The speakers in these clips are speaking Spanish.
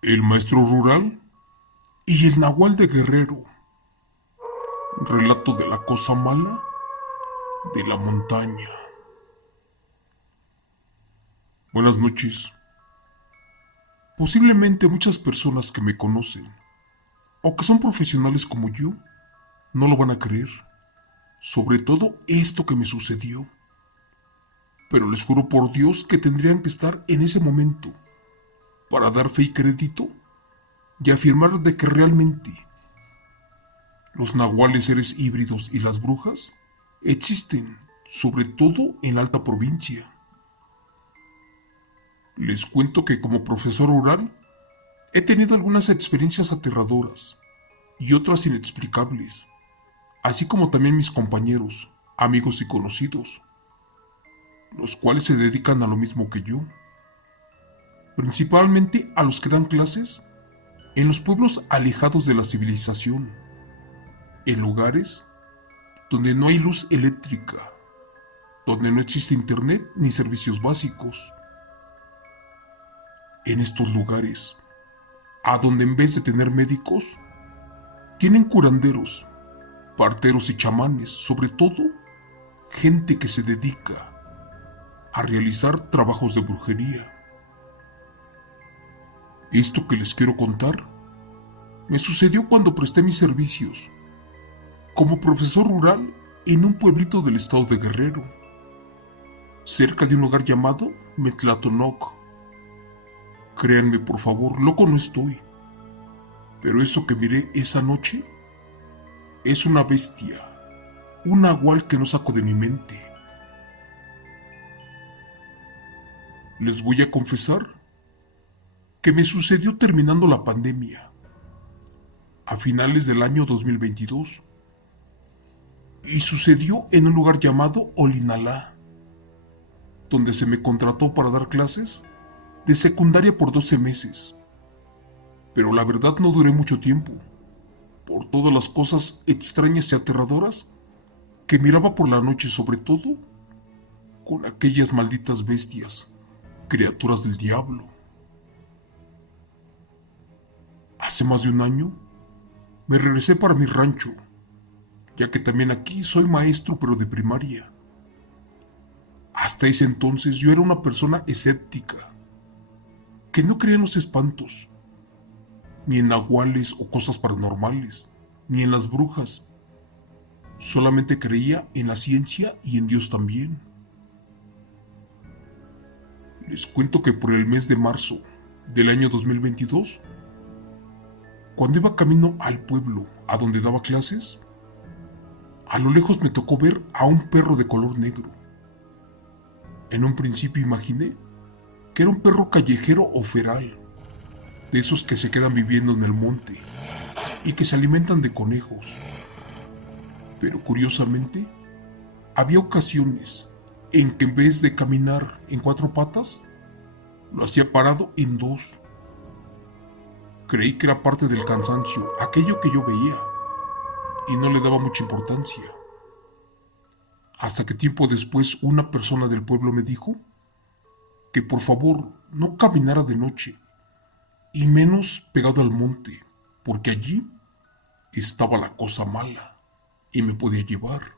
El maestro rural y el nahual de Guerrero. Relato de la cosa mala de la montaña. Buenas noches. Posiblemente muchas personas que me conocen o que son profesionales como yo no lo van a creer, sobre todo esto que me sucedió. Pero les juro por Dios que tendrían que estar en ese momento para dar fe y crédito y afirmar de que realmente los nahuales, seres híbridos y las brujas existen, sobre todo en la alta provincia. Les cuento que como profesor rural he tenido algunas experiencias aterradoras y otras inexplicables, así como también mis compañeros, amigos y conocidos, los cuales se dedican a lo mismo que yo, principalmente a los que dan clases en los pueblos alejados de la civilización, en lugares donde no hay luz eléctrica, donde no existe internet ni servicios básicos. En estos lugares, a donde en vez de tener médicos, tienen curanderos, parteros y chamanes, sobre todo gente que se dedica a realizar trabajos de brujería. Esto que les quiero contar me sucedió cuando presté mis servicios como profesor rural en un pueblito del estado de Guerrero, cerca de un lugar llamado Metlatonoc. Créanme por favor, loco no estoy, pero eso que miré esa noche es una bestia, un nahual que no saco de mi mente. Les voy a confesar que me sucedió terminando la pandemia, a finales del año 2022, y sucedió en un lugar llamado Olinalá, donde se me contrató para dar clases de secundaria por 12 meses. Pero la verdad no duré mucho tiempo, por todas las cosas extrañas y aterradoras que miraba por la noche, sobre todo con aquellas malditas bestias, criaturas del diablo. Hace más de un año me regresé para mi rancho, ya que también aquí soy maestro pero de primaria. Hasta ese entonces yo era una persona escéptica, que no creía en los espantos, ni en nahuales o cosas paranormales, ni en las brujas. Solamente creía en la ciencia y en Dios también. Les cuento que por el mes de marzo del año 2022, cuando iba camino al pueblo a donde daba clases, a lo lejos me tocó ver a un perro de color negro. En un principio imaginé que era un perro callejero o feral, de esos que se quedan viviendo en el monte y que se alimentan de conejos. Pero curiosamente, había ocasiones en que en vez de caminar en cuatro patas, lo hacía parado en dos. Creí que era parte del cansancio, aquello que yo veía, y no le daba mucha importancia. Hasta que tiempo después una persona del pueblo me dijo que por favor no caminara de noche, y menos pegado al monte, porque allí estaba la cosa mala y me podía llevar.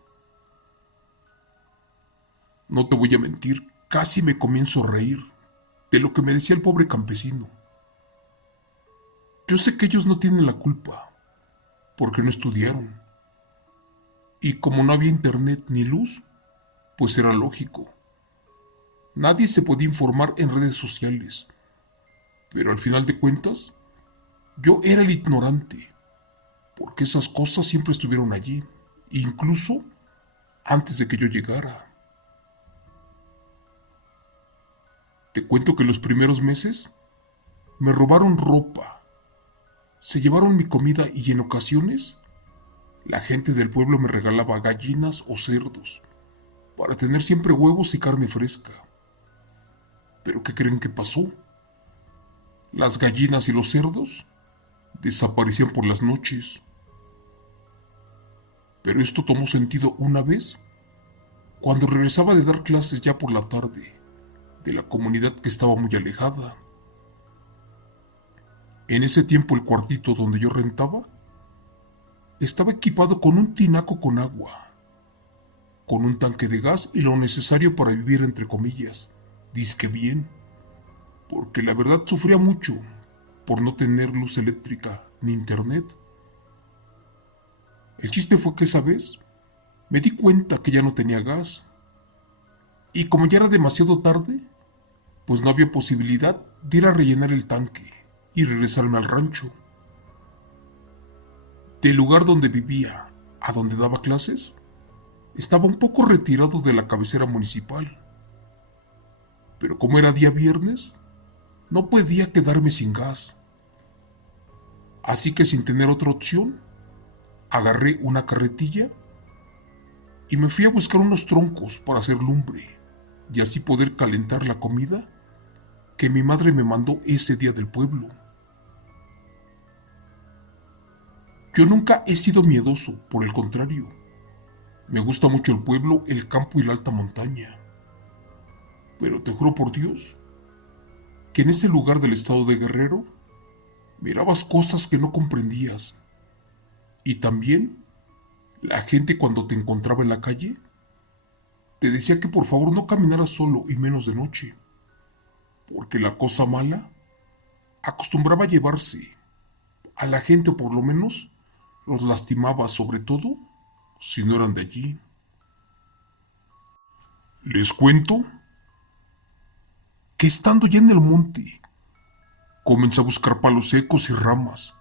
No te voy a mentir, casi me comienzo a reír de lo que me decía el pobre campesino. Yo sé que ellos no tienen la culpa, porque no estudiaron, y como no había internet ni luz, pues era lógico. Nadie se podía informar en redes sociales, pero al final de cuentas, yo era el ignorante, porque esas cosas siempre estuvieron allí, incluso antes de que yo llegara. Te cuento que los primeros meses me robaron ropa, se llevaron mi comida y en ocasiones la gente del pueblo me regalaba gallinas o cerdos para tener siempre huevos y carne fresca. ¿Pero qué creen que pasó? Las gallinas y los cerdos desaparecían por las noches. Pero esto tomó sentido una vez cuando regresaba de dar clases ya por la tarde de la comunidad que estaba muy alejada. En ese tiempo el cuartito donde yo rentaba estaba equipado con un tinaco con agua, con un tanque de gas y lo necesario para vivir entre comillas. Dizque bien, porque la verdad sufría mucho por no tener luz eléctrica ni internet. El chiste fue que esa vez me di cuenta que ya no tenía gas y como ya era demasiado tarde, pues no había posibilidad de ir a rellenar el tanque y regresarme al rancho. Del lugar donde vivía a donde daba clases, estaba un poco retirado de la cabecera municipal, pero como era día viernes, no podía quedarme sin gas. Así que sin tener otra opción, agarré una carretilla y me fui a buscar unos troncos para hacer lumbre y así poder calentar la comida que mi madre me mandó ese día del pueblo. Yo nunca he sido miedoso, por el contrario. Me gusta mucho el pueblo, el campo y la alta montaña. Pero te juro por Dios que en ese lugar del estado de Guerrero mirabas cosas que no comprendías. Y también la gente cuando te encontraba en la calle te decía que por favor no caminaras solo y menos de noche, porque la cosa mala acostumbraba a llevarse a la gente o por lo menos los lastimaba, sobre todo si no eran de allí. Les cuento que estando ya en el monte, comencé a buscar palos secos y ramas.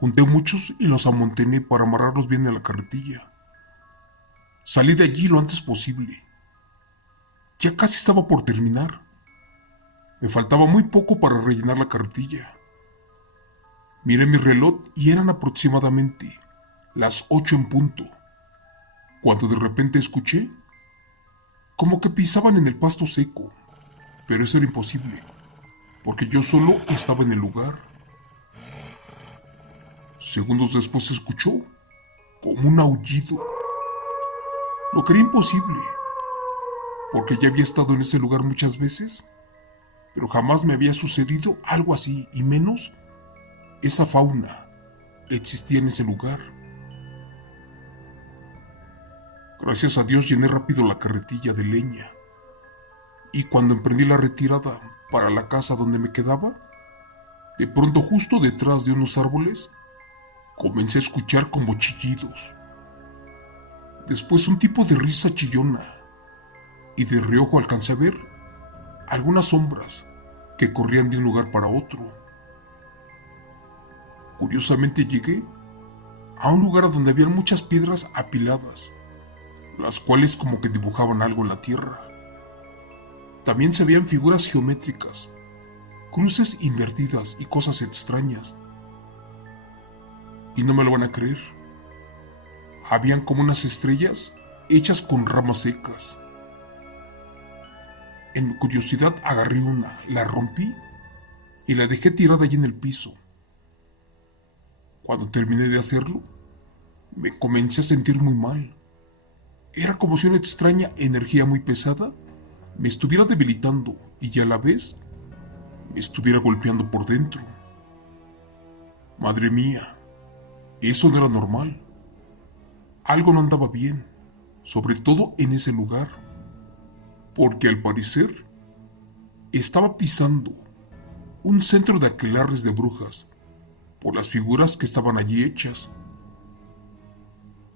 Junté muchos y los amontoné para amarrarlos bien a la carretilla. Salí de allí lo antes posible. Ya casi estaba por terminar. Me faltaba muy poco para rellenar la carretilla. Miré mi reloj y eran aproximadamente las 8 en punto, cuando de repente escuché como que pisaban en el pasto seco, pero eso era imposible, porque yo solo estaba en el lugar. Segundos después se escuchó como un aullido. Lo creí imposible, porque ya había estado en ese lugar muchas veces, pero jamás me había sucedido algo así, y menos esa fauna existía en ese lugar. Gracias a Dios llené rápido la carretilla de leña, y cuando emprendí la retirada para la casa donde me quedaba, de pronto justo detrás de unos árboles, comencé a escuchar como chillidos. Después un tipo de risa chillona, y de reojo alcancé a ver algunas sombras que corrían de un lugar para otro. Curiosamente llegué a un lugar donde había muchas piedras apiladas, las cuales como que dibujaban algo en la tierra. También se veían figuras geométricas, cruces invertidas y cosas extrañas. Y no me lo van a creer, habían como unas estrellas hechas con ramas secas. En mi curiosidad agarré una, la rompí y la dejé tirada allí en el piso. Cuando terminé de hacerlo, me comencé a sentir muy mal. Era como si una extraña energía muy pesada me estuviera debilitando y a la vez me estuviera golpeando por dentro. Madre mía, eso no era normal. Algo no andaba bien, sobre todo en ese lugar, porque al parecer estaba pisando un centro de aquelarres de brujas por las figuras que estaban allí hechas.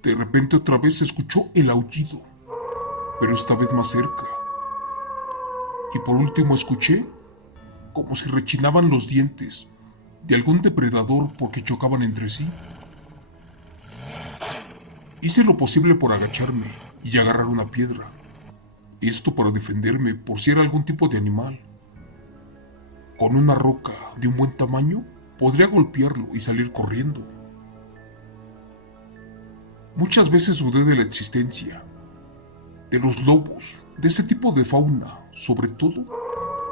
De repente otra vez se escuchó el aullido, pero esta vez más cerca. Y por último escuché como si rechinaban los dientes de algún depredador porque chocaban entre sí. Hice lo posible por agacharme y agarrar una piedra, esto para defenderme por si era algún tipo de animal. Con una roca de un buen tamaño podría golpearlo y salir corriendo. Muchas veces dudé de la existencia, de los lobos, de ese tipo de fauna, sobre todo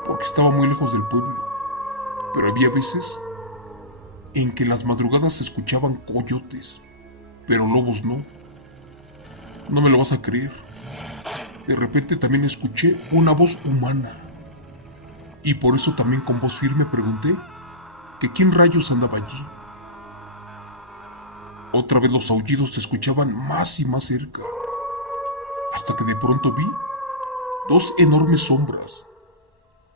porque estaba muy lejos del pueblo. Pero había veces en que en las madrugadas se escuchaban coyotes, pero lobos no. No me lo vas a creer. De repente también escuché una voz humana. Y por eso también con voz firme pregunté que quién rayos andaba allí. Otra vez los aullidos se escuchaban más y más cerca, hasta que de pronto vi dos enormes sombras,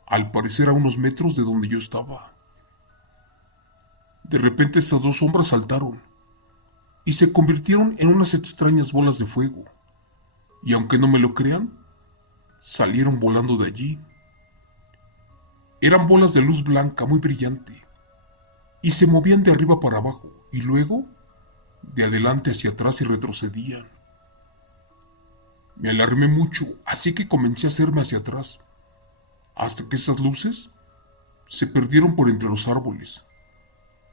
al parecer a unos metros de donde yo estaba. De repente esas dos sombras saltaron y se convirtieron en unas extrañas bolas de fuego, y aunque no me lo crean, salieron volando de allí. Eran bolas de luz blanca muy brillante, y se movían de arriba para abajo, y luego de adelante hacia atrás y retrocedían. Me alarmé mucho, así que comencé a hacerme hacia atrás, hasta que esas luces se perdieron por entre los árboles.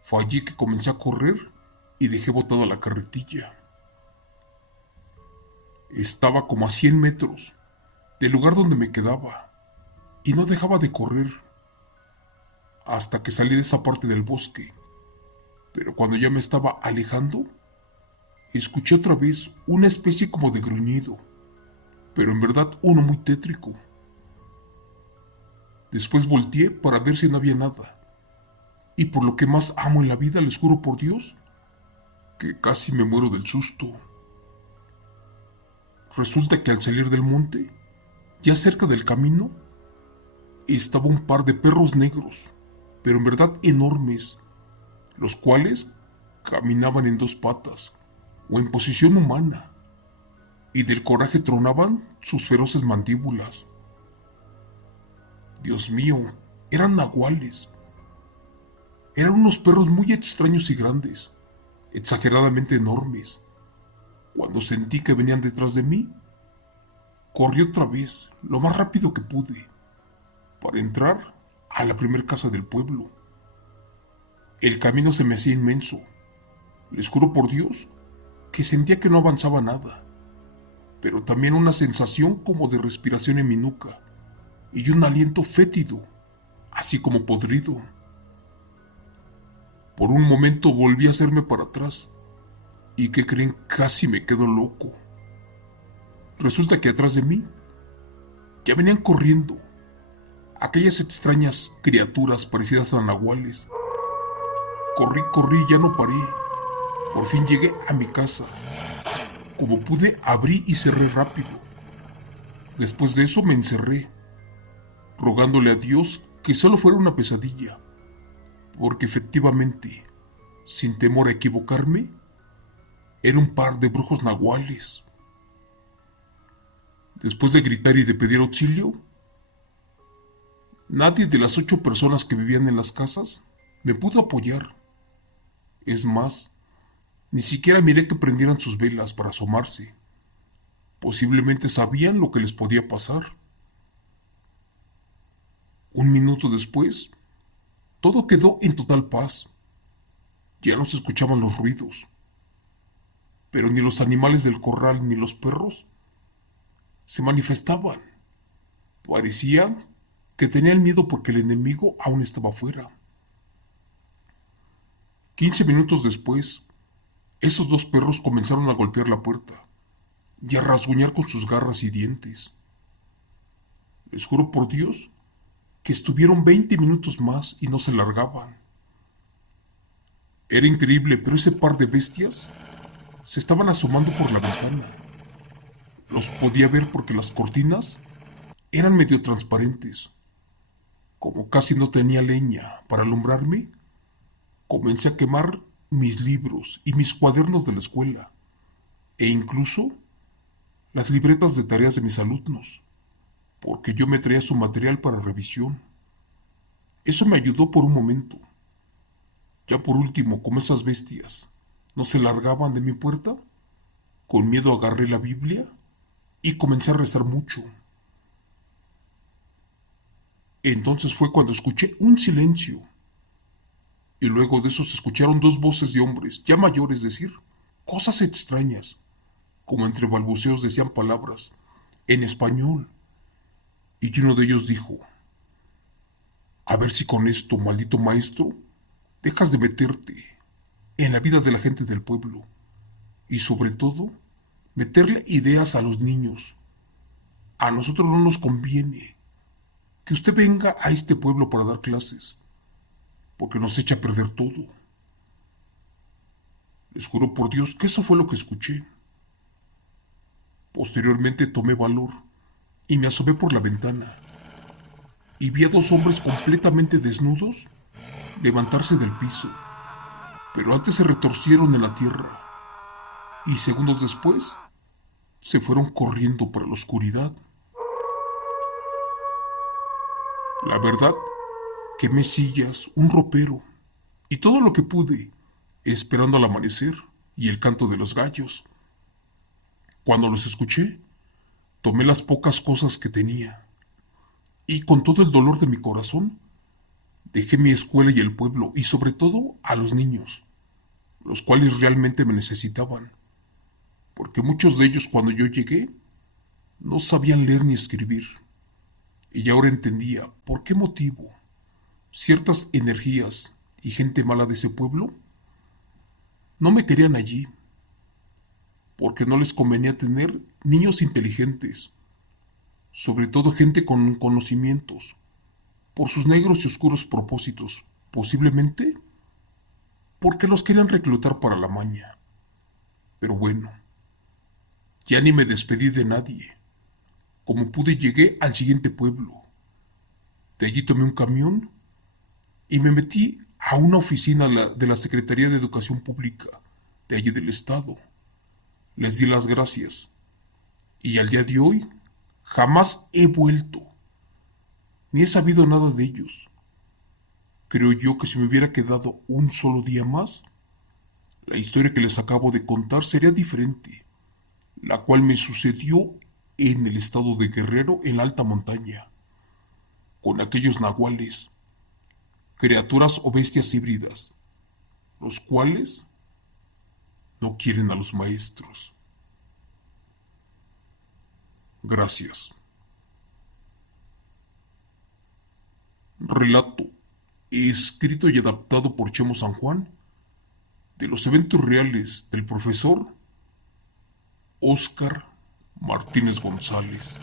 Fue allí que comencé a correr y dejé botada la carretilla. Estaba como a 100 metros del lugar donde me quedaba, y no dejaba de correr hasta que salí de esa parte del bosque. Pero cuando ya me estaba alejando, escuché otra vez una especie como de gruñido, pero en verdad uno muy tétrico. Después volteé para ver si no había nada, y por lo que más amo en la vida, les juro por Dios, que casi me muero del susto. Resulta que al salir del monte, ya cerca del camino, estaba un par de perros negros, pero en verdad enormes, los cuales caminaban en dos patas, o en posición humana, y del coraje tronaban sus feroces mandíbulas. Dios mío, eran nahuales. Eran unos perros muy extraños y grandes, exageradamente enormes. Cuando sentí que venían detrás de mí, corrí otra vez, lo más rápido que pude, para entrar a la primer casa del pueblo. El camino se me hacía inmenso. Les juro por Dios que sentía que no avanzaba nada, pero también una sensación como de respiración en mi nuca y un aliento fétido, así como podrido. Por un momento volví a hacerme para atrás, y ¿qué creen? Casi me quedo loco. Resulta que atrás de mí ya venían corriendo aquellas extrañas criaturas parecidas a nahuales. Corrí, corrí y ya no paré. Por fin llegué a mi casa. Como pude, abrí y cerré rápido. Después de eso me encerré, rogándole a Dios que solo fuera una pesadilla, porque efectivamente, sin temor a equivocarme, era un par de brujos nahuales. Después de gritar y de pedir auxilio, nadie de las 8 personas que vivían en las casas me pudo apoyar. Es más, ni siquiera miré que prendieran sus velas para asomarse. Posiblemente sabían lo que les podía pasar. Un minuto después, todo quedó en total paz. Ya no se escuchaban los ruidos, pero ni los animales del corral ni los perros se manifestaban. Parecía que tenían miedo porque el enemigo aún estaba fuera. 15 minutos después, esos dos perros comenzaron a golpear la puerta y a rasguñar con sus garras y dientes. Les juro por Dios que estuvieron 20 minutos más y no se largaban. Era increíble, pero ese par de bestias se estaban asomando por la ventana. Los podía ver porque las cortinas eran medio transparentes. Como casi no tenía leña para alumbrarme, comencé a quemar mis libros y mis cuadernos de la escuela, e incluso las libretas de tareas de mis alumnos, porque yo me traía su material para revisión. Eso me ayudó por un momento. Ya por último, como esas bestias no se largaban de mi puerta, con miedo agarré la Biblia y comencé a rezar mucho. Entonces fue cuando escuché un silencio, y luego de eso se escucharon dos voces de hombres ya mayores decir cosas extrañas, como entre balbuceos decían palabras en español, y uno de ellos dijo: a ver si con esto, maldito maestro, dejas de meterte en la vida de la gente del pueblo, y sobre todo, meterle ideas a los niños. A nosotros no nos conviene que usted venga a este pueblo para dar clases. porque nos echa a perder todo. Les juro por Dios que eso fue lo que escuché. Posteriormente tomé valor y me asomé por la ventana y vi a dos hombres completamente desnudos levantarse del piso, pero antes se retorcieron en la tierra y segundos después se fueron corriendo para la oscuridad. La verdad, quemé sillas, un ropero y todo lo que pude, esperando al amanecer y el canto de los gallos. Cuando los escuché, tomé las pocas cosas que tenía y con todo el dolor de mi corazón, dejé mi escuela y el pueblo y sobre todo a los niños, los cuales realmente me necesitaban, porque muchos de ellos cuando yo llegué no sabían leer ni escribir. Y ahora entendía por qué motivo ciertas energías y gente mala de ese pueblo no me querían allí, porque no les convenía tener niños inteligentes, sobre todo gente con conocimientos, por sus negros y oscuros propósitos, posiblemente porque los querían reclutar para la maña. Pero bueno, ya ni me despedí de nadie. Como pude llegué al siguiente pueblo. De allí tomé un camión y me metí a una oficina de la Secretaría de Educación Pública de allí del estado. Les di las gracias y al día de hoy jamás he vuelto, ni he sabido nada de ellos. Creo yo que si me hubiera quedado un solo día más, la historia que les acabo de contar sería diferente, la cual me sucedió en el estado de Guerrero en la alta montaña, con aquellos nahuales, criaturas o bestias híbridas, los cuales no quieren a los maestros. Gracias. Relato, escrito y adaptado por Chemo San Juan, de los eventos reales del profesor Óscar Martínez González.